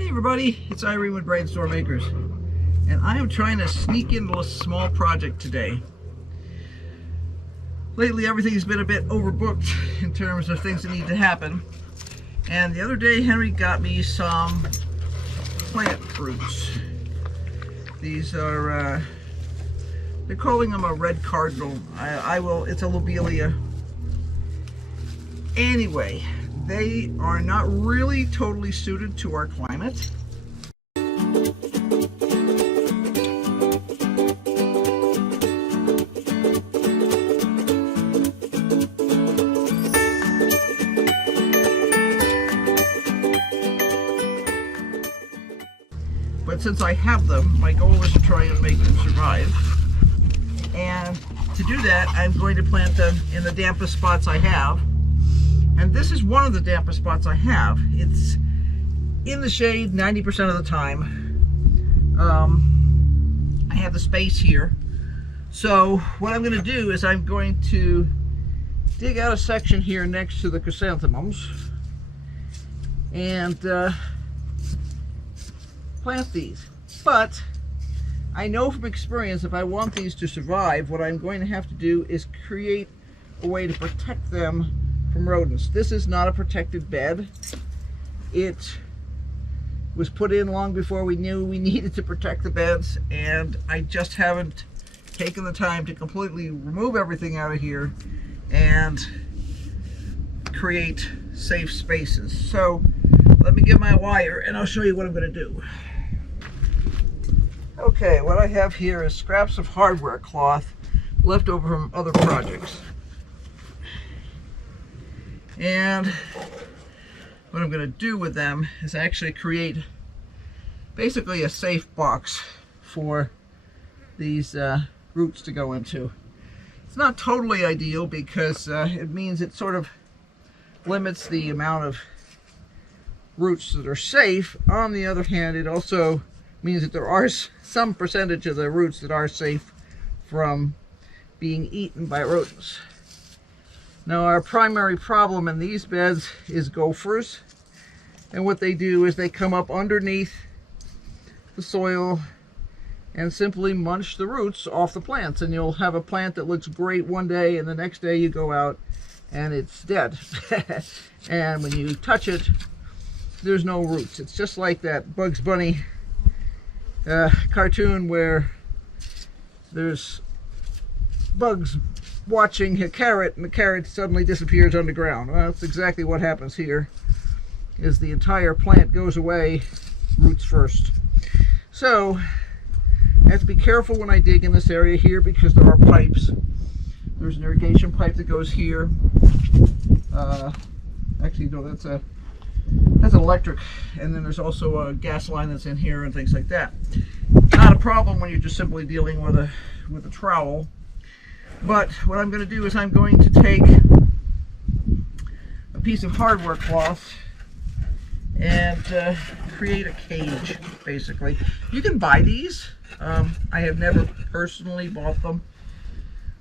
Hey everybody, it's Irene with BrainStormAcres, and I am trying to sneak into a small project today. Lately everything's been a bit overbooked in terms of things that need to happen, and the other day Henry got me some plant fruits. These are, they're calling them a red cardinal. It's a lobelia. Anyway, they are not really totally suited to our climate. But since I have them, my goal is to try and make them survive. And to do that, I'm going to plant them in the dampest spots I have. And this is one of the dampest spots I have. It's in the shade 90% of the time. I have the space here. So what I'm going to do is I'm going to dig out a section here next to the chrysanthemums and plant these. But I know from experience, if I want these to survive, what I'm going to have to do is create a way to protect them from rodents. This is not a protected bed. It was put in long before we knew we needed to protect the beds, and I just haven't taken the time to completely remove everything out of here and create safe spaces. So let me get my wire and I'll show you what I'm going to do. Okay, what I have here is scraps of hardware cloth left over from other projects. And what I'm going to do with them is actually create basically a safe box for these roots to go into. It's not totally ideal because it means it sort of limits the amount of roots that are safe. On the other hand, it also means that there are some percentage of the roots that are safe from being eaten by rodents. Now, our primary problem in these beds is gophers, and what they do is they come up underneath the soil and simply munch the roots off the plants, and you'll have a plant that looks great one day and the next day you go out and it's dead. And when you touch it, there's no roots. It's just like that Bugs Bunny cartoon where there's bugs watching a carrot and the carrot suddenly disappears underground. Well, that's exactly what happens here, is the entire plant goes away, roots first. So I have to be careful when I dig in this area here because there are pipes. There's an irrigation pipe that goes here. Actually, no, that's electric, and then there's also a gas line that's in here and things like that. Not a problem when you're just simply dealing with a trowel. But what I'm going to do is I'm going to take a piece of hardware cloth and create a cage, basically. You can buy these. I have never personally bought them.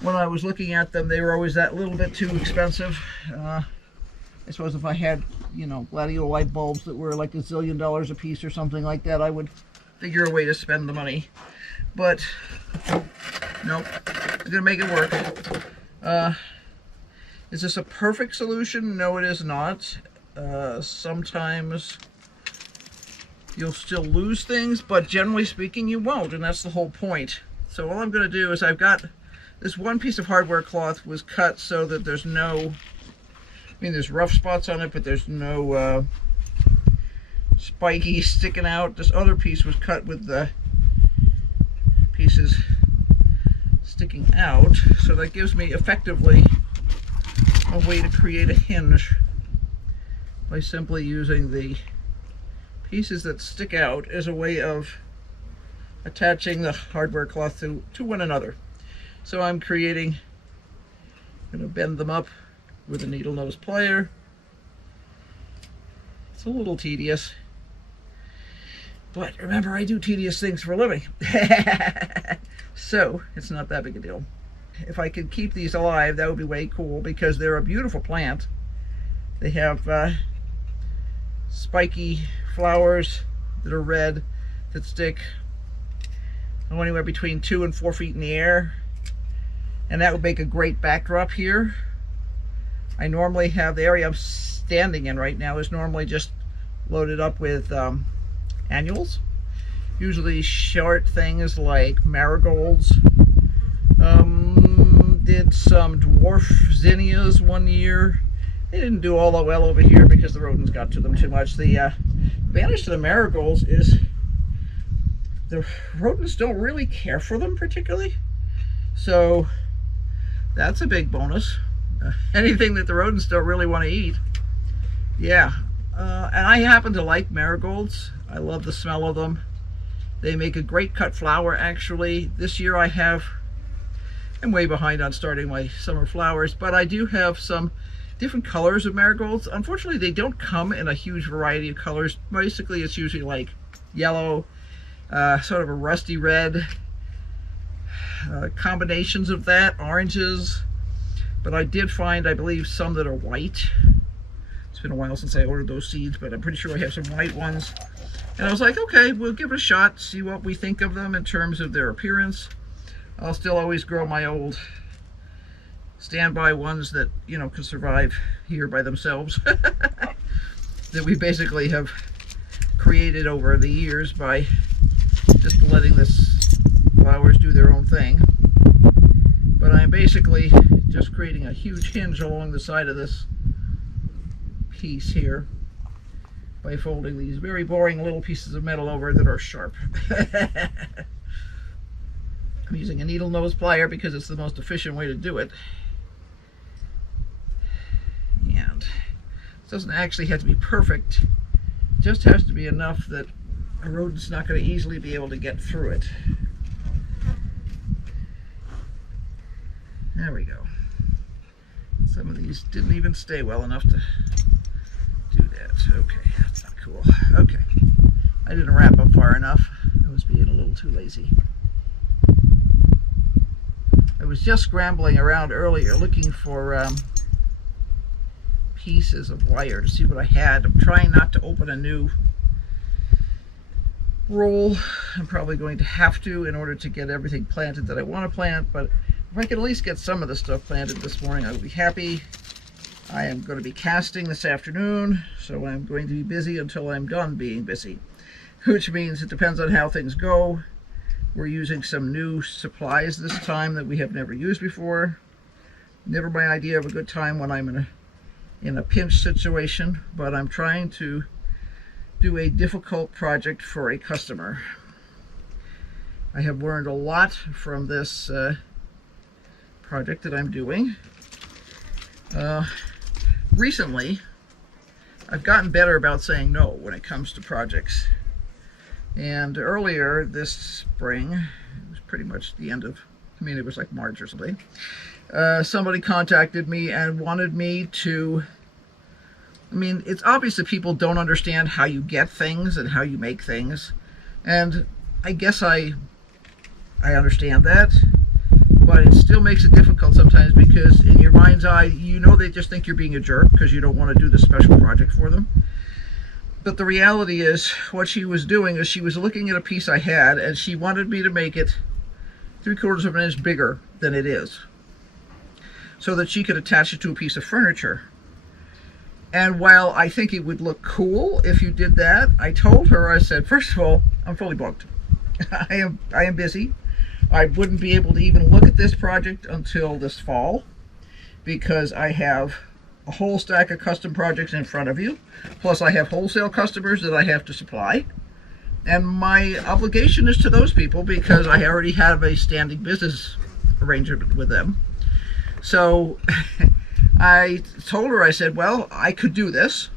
When I was looking at them, they were always that little bit too expensive. I suppose if I had, you know, Gladio light bulbs that were like $1 zillion a piece or something like that, I would figure a way to spend the money. But nope, I'm gonna make it work. Is this a perfect solution? No, it is not. Sometimes you'll still lose things, but generally speaking you won't, and that's the whole point. So all I'm gonna do is I've got this one piece of hardware cloth was cut so that there's no, I mean, there's rough spots on it, but there's no spiky sticking out. This other piece was cut with the pieces sticking out, so that gives me effectively a way to create a hinge by simply using the pieces that stick out as a way of attaching the hardware cloth to one another. So I'm going to bend them up with a needle nose plier. It's a little tedious, but remember, I do tedious things for a living. So it's not that big a deal. If I could keep these alive, that would be way cool because they're a beautiful plant. They have spiky flowers that are red that stick anywhere between 2 and 4 feet in the air, and that would make a great backdrop here. I normally have, the area I'm standing in right now is normally just loaded up with annuals, usually short things like marigolds. Did some dwarf zinnias one year. They didn't do all that well over here because the rodents got to them too much. The advantage to the marigolds is the rodents don't really care for them particularly, so that's a big bonus. Anything that the rodents don't really want to eat. Yeah, and I happen to like marigolds. I love the smell of them. They make a great cut flower actually. This year I'm way behind on starting my summer flowers, but I do have some different colors of marigolds. Unfortunately, they don't come in a huge variety of colors. Basically, it's usually like yellow, sort of a rusty red, combinations of that, oranges. But I did find, I believe, some that are white. It's been a while since I ordered those seeds, but I'm pretty sure I have some white ones. And I was like, okay, we'll give it a shot, see what we think of them in terms of their appearance. I'll still always grow my old standby ones that, you know, can survive here by themselves. That we basically have created over the years by just letting this flowers do their own thing. But I'm basically just creating a huge hinge along the side of this piece here by folding these very boring little pieces of metal over that are sharp. I'm using a needle nose plier because it's the most efficient way to do it. And it doesn't actually have to be perfect. It just has to be enough that a rodent's not going to easily be able to get through it. There we go. Some of these didn't even stay well enough to do that. Okay, that's not cool. Okay, I didn't wrap up far enough. I was being a little too lazy. I was just scrambling around earlier looking for pieces of wire to see what I had. I'm trying not to open a new roll. I'm probably going to have to in order to get everything planted that I want to plant, but if I can at least get some of the stuff planted this morning, I would be happy. I am going to be casting this afternoon, so I'm going to be busy until I'm done being busy, which means it depends on how things go. We're using some new supplies this time that we have never used before. Never my idea of a good time when I'm in a pinch situation, but I'm trying to do a difficult project for a customer. I have learned a lot from this project that I'm doing. Recently, I've gotten better about saying no when it comes to projects. And earlier this spring, it was pretty much the end of, I mean, it was like March or something, somebody contacted me and wanted me to, I mean, it's obvious that people don't understand how you get things and how you make things. And I guess I understand that, but it still makes it difficult sometimes because in your mind's eye, you know they just think you're being a jerk because you don't want to do the special project for them. But the reality is, what she was doing is she was looking at a piece I had, and she wanted me to make it 3/4 of an inch bigger than it is, so that she could attach it to a piece of furniture. And while I think it would look cool if you did that, I told her, I said, first of all, I'm fully booked. I am busy. I wouldn't be able to even look at this project until this fall, because I have a whole stack of custom projects in front of you, plus I have wholesale customers that I have to supply, and my obligation is to those people because I already have a standing business arrangement with them. So I told her, I said, well, I could do this,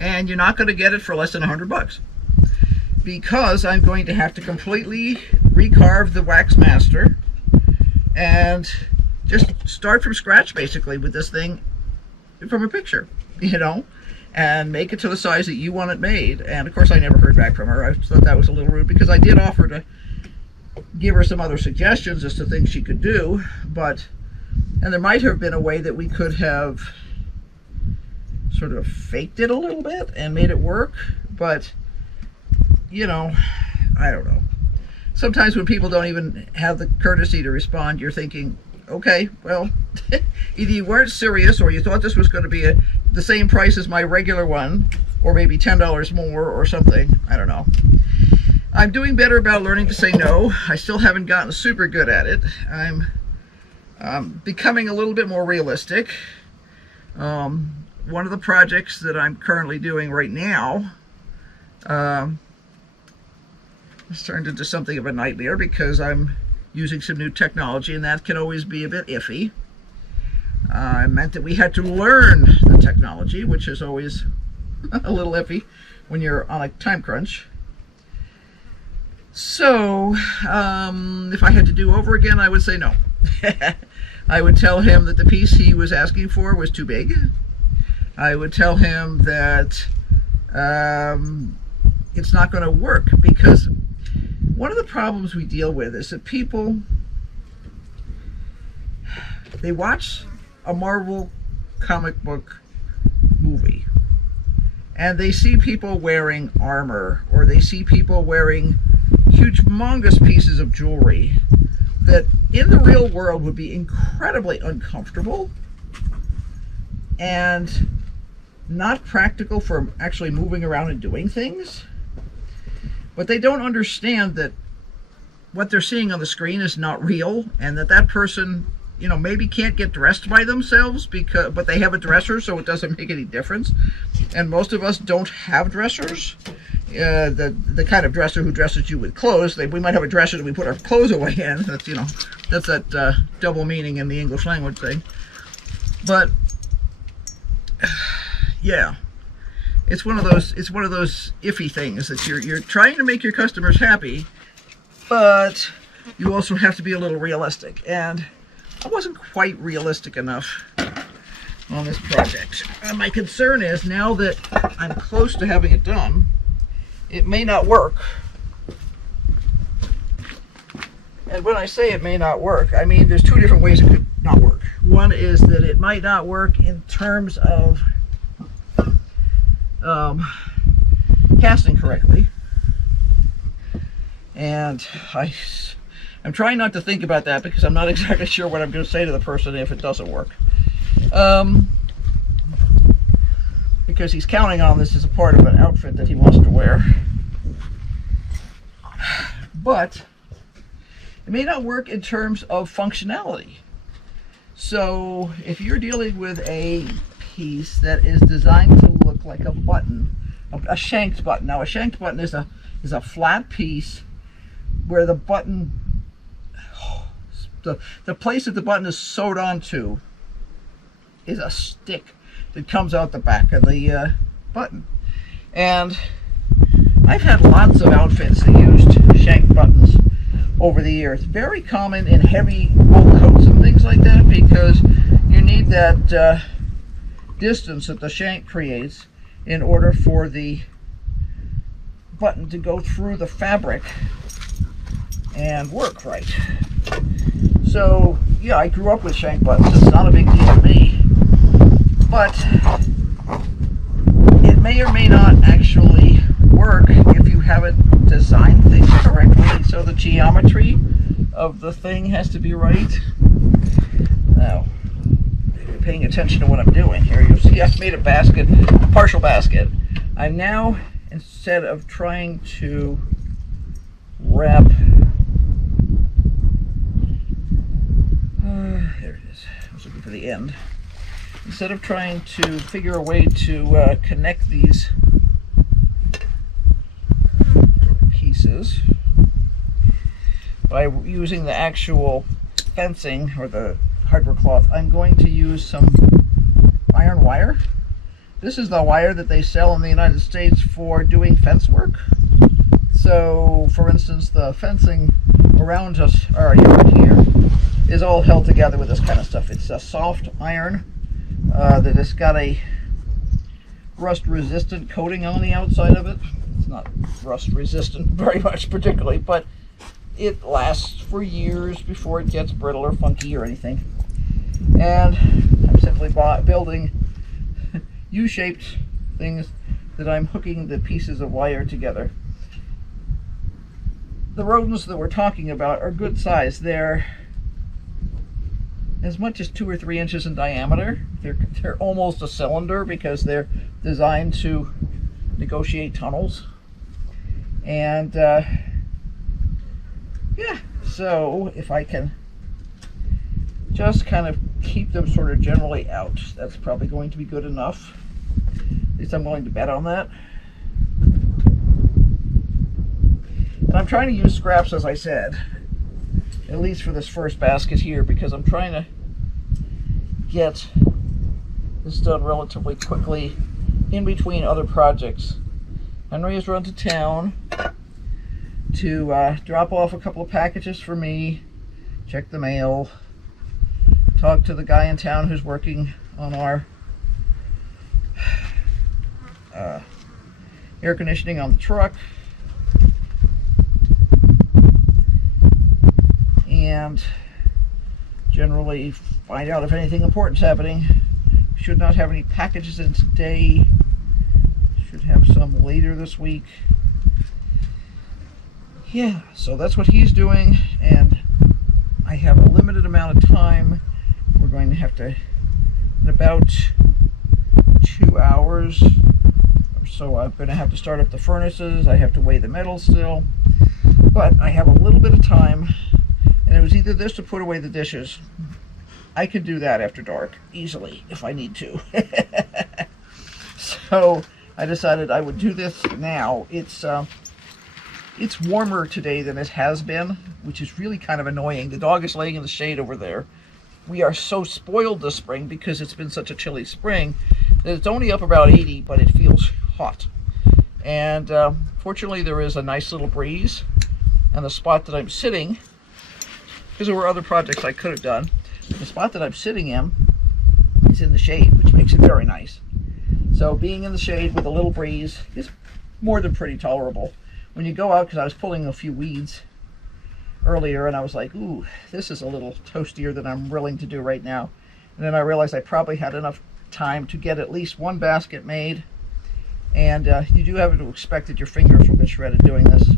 and you're not going to get it for less than $100, because I'm going to have to completely recarve the wax master and just start from scratch basically with this thing from a picture, you know, and make it to the size that you want it made. And of course I never heard back from her. I thought that was a little rude because I did offer to give her some other suggestions as to things she could do, and there might have been a way that we could have sort of faked it a little bit and made it work, but you know, I don't know. Sometimes when people don't even have the courtesy to respond, you're thinking, okay, well, either you weren't serious or you thought this was going to be the same price as my regular one, or maybe $10 more or something. I don't know. I'm doing better about learning to say no. I still haven't gotten super good at it. I'm becoming a little bit more realistic. One of the projects that I'm currently doing right now it's turned into something of a nightmare because I'm using some new technology, and that can always be a bit iffy. It meant that we had to learn the technology, which is always a little iffy when you're on a time crunch. So, if I had to do over again, I would say no. I would tell him that the piece he was asking for was too big. I would tell him that it's not going to work, because one of the problems we deal with is that people, they watch a Marvel comic book movie and they see people wearing armor, or they see people wearing huge humongous pieces of jewelry that in the real world would be incredibly uncomfortable and not practical for actually moving around and doing things. But they don't understand that what they're seeing on the screen is not real, and that person, you know, maybe can't get dressed by themselves, but they have a dresser, so it doesn't make any difference. And most of us don't have dressers. The kind of dresser who dresses you with clothes. We might have a dresser that we put our clothes away in. That's, you know, that's that double meaning in the English language thing. But yeah. It's one of those iffy things that you're trying to make your customers happy, but you also have to be a little realistic. And I wasn't quite realistic enough on this project. And my concern is, now that I'm close to having it done, it may not work. And when I say it may not work, I mean there's two different ways it could not work. One is that it might not work in terms of casting correctly, and I'm trying not to think about that, because I'm not exactly sure what I'm going to say to the person if it doesn't work, because he's counting on this as a part of an outfit that he wants to wear. But it may not work in terms of functionality. So if you're dealing with a piece that is designed to look like a button, a shanked button. Now, a shanked button is a flat piece where the button, the place that the button is sewed onto is a stick that comes out the back of the button. And I've had lots of outfits that used shanked buttons over the years. Very common in heavy wool coats and things like that, because you need that distance that the shank creates in order for the button to go through the fabric and work right. So yeah, I grew up with shank buttons. It's not a big deal to me, but it may or may not actually work if you haven't designed things correctly. So the geometry of the thing has to be right. Now, paying attention to what I'm doing here, you'll see I've made a basket, a partial basket. I'm now, instead of trying to wrap, there it is, I was looking for the end. Instead of trying to figure a way to connect these pieces by using the actual fencing or the hardware cloth, I'm going to use some iron wire. This is the wire that they sell in the United States for doing fence work. So, for instance, the fencing around us, our yard here, is all held together with this kind of stuff. It's a soft iron that has got a rust-resistant coating on the outside of it. It's not rust-resistant very much particularly, but it lasts for years before it gets brittle or funky or anything. And I'm simply building U-shaped things that I'm hooking the pieces of wire together. the rodents that we're talking about are good size. They're as much as 2 or 3 inches in diameter. They're almost a cylinder because they're designed to negotiate tunnels. And yeah, so if I can just kind of keep them sort of generally out, that's probably going to be good enough. At least I'm willing to bet on that. And I'm trying to use scraps, as I said, at least for this first basket here, because I'm trying to get this done relatively quickly in between other projects. Henry has run to town to drop off a couple of packages for me, check the mail, talk to the guy in town who's working on our air conditioning on the truck, and generally find out if anything important is happening. Should not have any packages in today. Should have some later this week. Yeah, so that's what he's doing, and I have a limited amount of time. We're going to have to, in about 2 hours or so, I'm going to have to start up the furnaces. I have to weigh the metal still, but I have a little bit of time, and it was either this to put away the dishes. I can do that after dark easily if I need to. So I decided I would do this now. It's warmer today than it has been, which is really kind of annoying. The dog is laying in the shade over there. We are so spoiled this spring because it's been such a chilly spring that it's only up about 80, but it feels hot. And fortunately there is a nice little breeze, and the spot that I'm sitting, because there were other projects I could have done, the spot that I'm sitting in is in the shade, which makes it very nice. So being in the shade with a little breeze is more than pretty tolerable. When you go out, because I was pulling a few weeds earlier, and I was like, ooh, this is a little toastier than I'm willing to do right now. And then I realized I probably had enough time to get at least one basket made. And you do have to expect that your fingers will get shredded doing this.